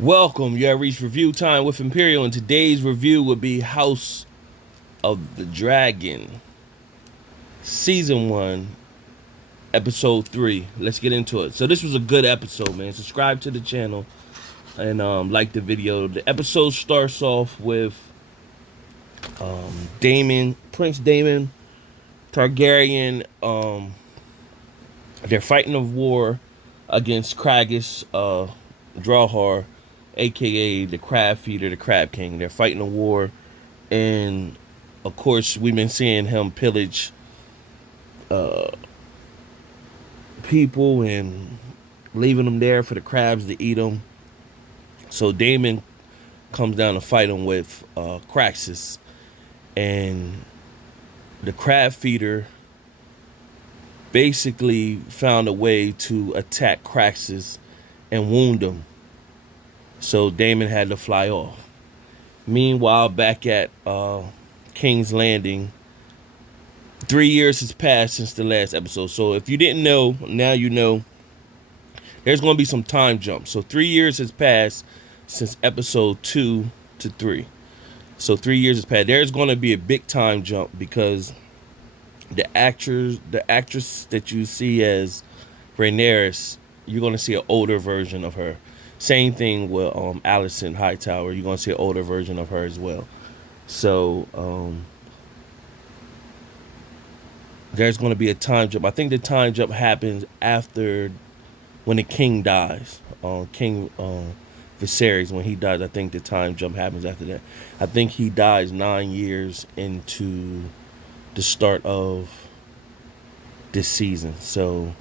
Welcome, you have reached review time with Imperial, and today's review would be House of the Dragon, Season 1, Episode 3. Let's get into it. So this was a good episode, man. Subscribe to the channel and like the video. The episode starts off with Prince Daemon, Targaryen. They're fighting a war against Craghas, Drawhar, aka the Crab Feeder, the Crab King. They're fighting a war, and of course, we've been seeing him pillage people and leaving them there for the crabs to eat them. So Daemon comes down to fight him with Craxus, and the Crab Feeder basically found a way to attack Craxus and wound him. So Daemon had to fly off. Meanwhile, back at King's Landing, 3 years has passed since the last episode. So if you didn't know, now you know. There's going to be some time jumps. So 3 years has passed since episode 2 to 3. So 3 years has passed. There's going to be a big time jump because the actress that you see as Rhaenyra, you're going to see an older version of her. Same thing with Alicent Hightower. You're going to see an older version of her as well. So there's going to be a time jump. I think the time jump happens after when the king dies. King Viserys, when he dies, I think the time jump happens after that. I think he dies 9 years into the start of this season. So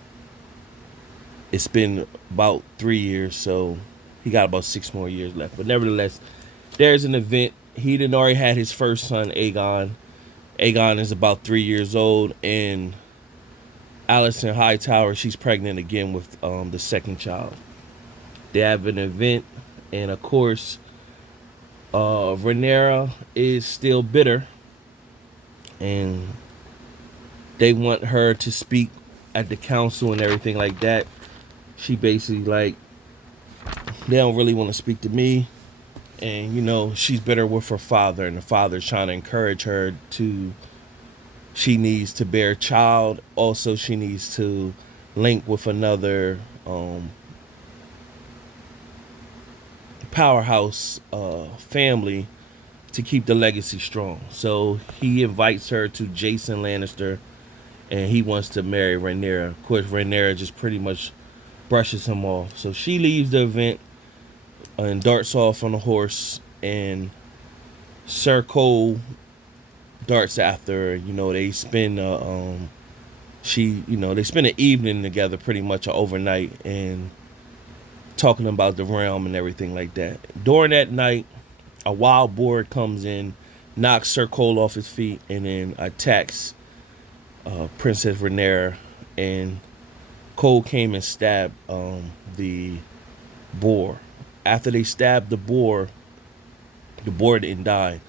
it's been about 3 years, so he got about 6 more years left. But nevertheless, there's an event. He done already had his first son, Aegon. Aegon is about 3 years old, and Alicent Hightower, she's pregnant again with the second child. They have an event, and of course, Rhaenyra is still bitter, and they want her to speak at the council and everything like that. She basically like, they don't really want to speak to me. And, you know, she's bitter with her father, and the father's trying to encourage her to, she needs to bear a child. Also, she needs to link with another powerhouse family to keep the legacy strong. So he invites her to Jason Lannister, and he wants to marry Rhaenyra. Of course, Rhaenyra just pretty much brushes him off. So she leaves the event and darts off on a horse, and Sir Cole darts after her. You know, they spend they spend an evening together, pretty much overnight, and talking about the realm and everything like that. During that night, a wild boar comes in, knocks Sir Cole off his feet, and then attacks Princess Rhaenyra. And Cole came and stabbed the boar. After they stabbed the boar didn't die.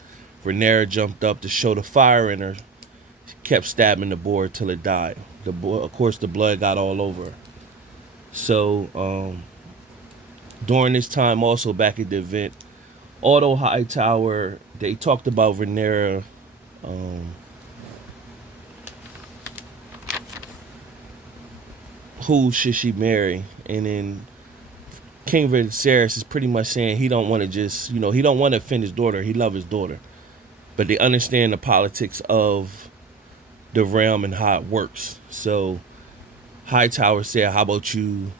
Rhaenyra jumped up to show the fire in her. She kept stabbing the boar till it died. The boar, of course, the blood got all over her. So during this time, also back at the event, Otto Hightower, they talked about Rhaenyra. Who should she marry? And then King Viserys is pretty much saying he don't want to just, he don't want to offend his daughter. He loves his daughter. But they understand the politics of the realm and how it works. So Hightower said, how about you,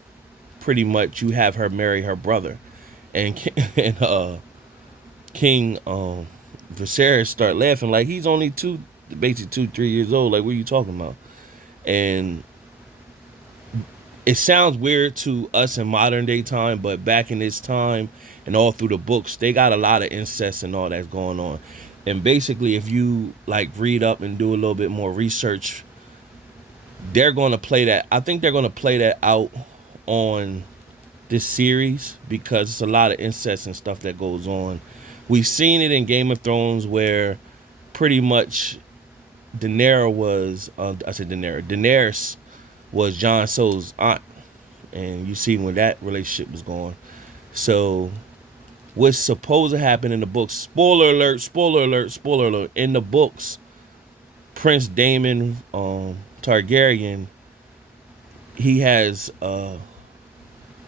pretty much, you have her marry her brother. And King Viserys start laughing like he's only basically 2-3 years old. Like, what are you talking about? And it sounds weird to us in modern day time, but back in this time and all through the books, they got a lot of incest and all that's going on. And basically, if you like read up and do a little bit more research, they're going to play that. I think they're going to play that out on this series because it's a lot of incest and stuff that goes on. We've seen it in Game of Thrones where pretty much Daenerys was Jon Snow's aunt, and you see when that relationship was going. So what's supposed to happen in the books. Spoiler alert, spoiler alert, spoiler alert. In the books, Prince Daemon Targaryen, he has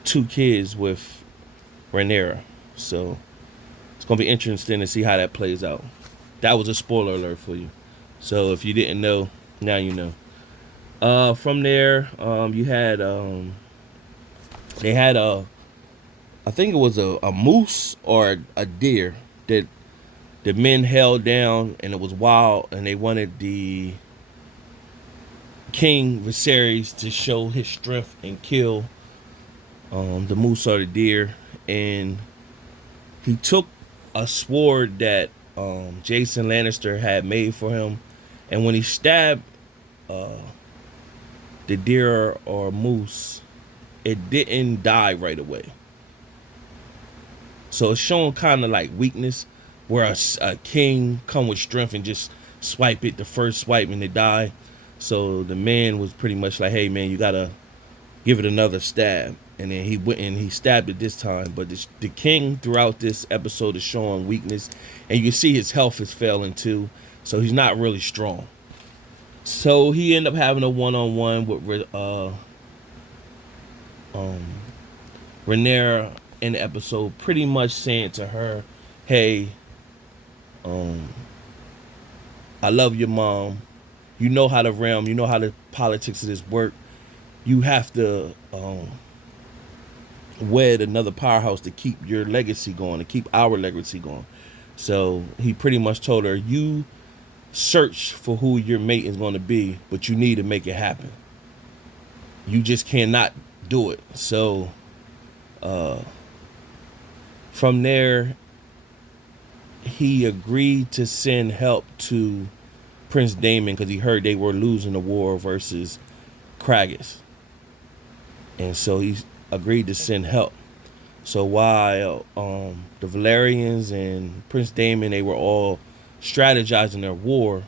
2 kids with Rhaenyra. So it's gonna be interesting to see how that plays out. That was a spoiler alert for you. So if you didn't know, now you know. From there, you had they had I think it was a moose or a deer that the men held down, and it was wild, and they wanted the King Viserys to show his strength and kill the moose or the deer, and he took a sword that Jason Lannister had made for him, and when he stabbed the deer or moose, it didn't die right away. So it's showing kind of like weakness, where a king come with strength and just swipe it the first swipe and it die. So the man was pretty much like, hey man, you gotta give it another stab. And then he went and he stabbed it this time. But the king throughout this episode is showing weakness, and you can see his health is failing too. So he's not really strong. So he ended up having a one-on-one with Rhaenyra in the episode, pretty much saying to her, hey, I love your mom. You know how the realm, you know how the politics of this work. You have to wed another powerhouse to keep your legacy going, to keep our legacy going. So he pretty much told her, you search for who your mate is going to be, but you need to make it happen. You just cannot do it. So from there, he agreed to send help to Prince Daemon because he heard they were losing the war versus Craghas. And so he agreed to send help. So while the Valerians and Prince Daemon, they were all strategizing their war,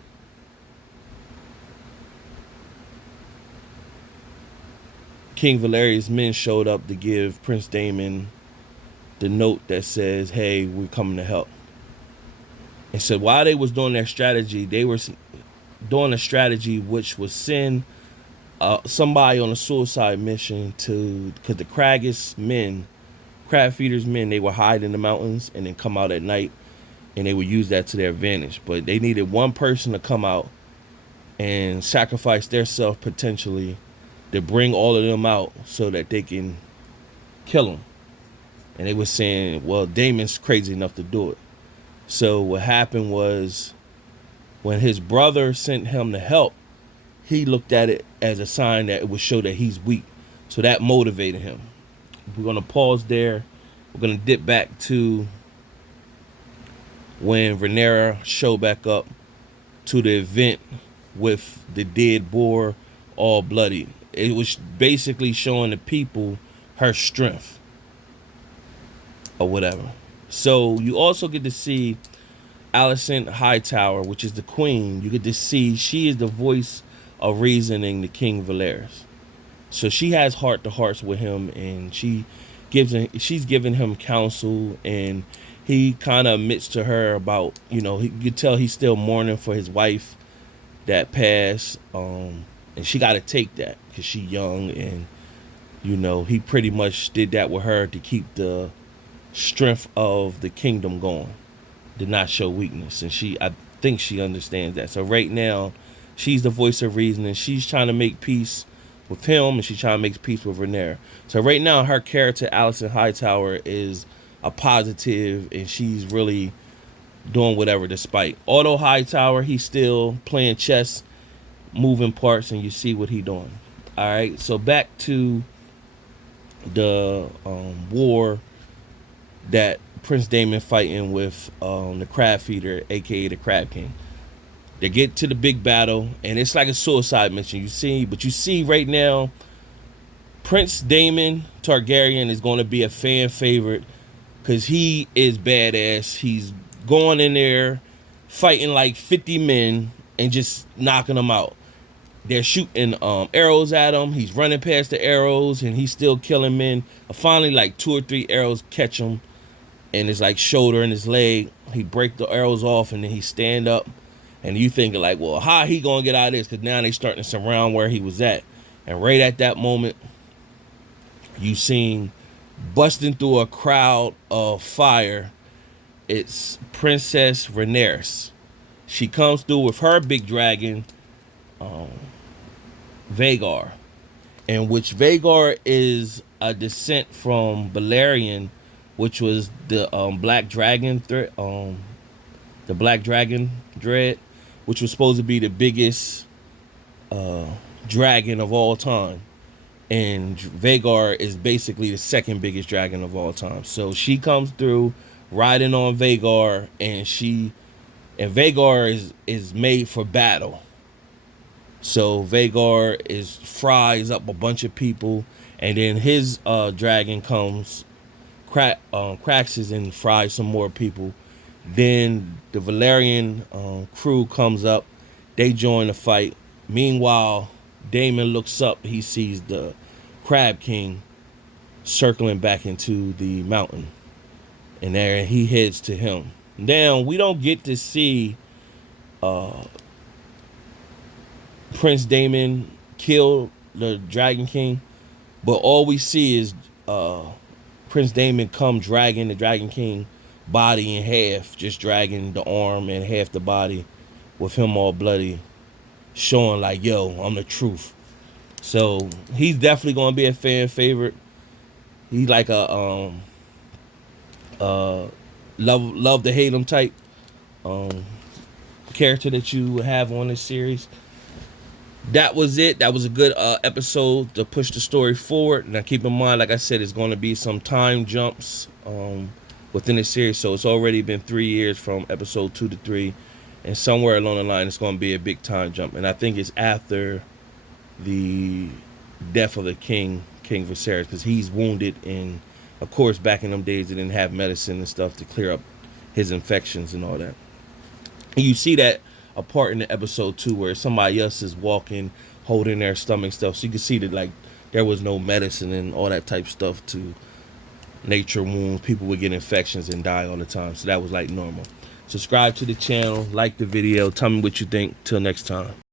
King Valerius' men showed up to give Prince Daemon the note that says, hey, we're coming to help. And so while they was doing their strategy, they were doing a strategy which was send somebody on a suicide mission because the Craghas men, crab feeders men, they would hide in the mountains and then come out at night, and they would use that to their advantage. But they needed one person to come out and sacrifice their self potentially to bring all of them out so that they can kill them. And they were saying, well, Daemon's crazy enough to do it. So what happened was, when his brother sent him to help, he looked at it as a sign that it would show that he's weak. So that motivated him. We're going to pause there. We're going to dip back to when Rhaenyra showed back up to the event with the dead boar all bloody. It was basically showing the people her strength or whatever. So you also get to see Alicent Hightower, which is the queen. You get to see she is the voice of reasoning to King Viserys. So she has heart-to-hearts with him, and she's giving him counsel, and he kind of admits to her about, you could tell he's still mourning for his wife that passed, and she got to take that because she's young, and he pretty much did that with her to keep the strength of the kingdom going, did not show weakness, and I think she understands that. So right now, she's the voice of reason, and she's trying to make peace with him, and she's trying to make peace with Rhaenyra. So right now, her character, Alicent Hightower, is a positive, and she's really doing whatever despite. Although Hightower, he's still playing chess, moving parts, and you see what he's doing. All right, so back to the war that Prince Daemon fighting with the crab feeder, aka the Crab King. They get to the big battle, and it's like a suicide mission. You see right now, Prince Daemon Targaryen is going to be a fan favorite because he is badass. He's going in there, fighting like 50 men and just knocking them out. They're shooting arrows at him. He's running past the arrows, and he's still killing men. Finally, like 2 or 3 arrows catch him, and his like shoulder and his leg. He break the arrows off, and then he stand up, and you thinking like, well, how he gonna get out of this? Because now they starting to surround where he was at, and right at that moment, you seen busting through a crowd of fire. It's Princess Rhaenyra. She comes through with her big dragon, um, Vhagar, in which Vhagar is a descent from Balerion, which was the black dragon the black dragon dread, which was supposed to be the biggest uh, dragon of all time. And Vhagar is basically the second biggest dragon of all time. So she comes through riding on Vhagar, and Vhagar is made for battle. So Vhagar fries up a bunch of people, and then his dragon comes, Craghas, and fries some more people. Then the Valyrian crew comes up. They join the fight. Meanwhile, Daemon looks up. He sees the Crab King circling back into the mountain, and there he heads to him. Now we don't get to see Prince Daemon kill the Dragon King, but all we see is Prince Daemon come dragging the Dragon King body in half, just dragging the arm and half the body, with him all bloody, showing like, yo, I'm the truth. So he's definitely gonna be a fan favorite. He's like a love to hate him type character that you have on this series. That was it. That was a good episode to push the story forward. Now keep in mind, like I said, it's going to be some time jumps within the series. So it's already been 3 years from episode 2 to 3, and somewhere along the line it's going to be a big time jump. And I think it's after the death of the King Viserys, because he's wounded, and of course back in them days they didn't have medicine and stuff to clear up his infections and all that. And you see that a part in the episode 2 where somebody else is walking, holding their stomach stuff, so you can see that like there was no medicine and all that type stuff to nature wounds. People would get infections and die all the time, so that was like normal. Subscribe to the channel, like the video, tell me what you think. Till next time.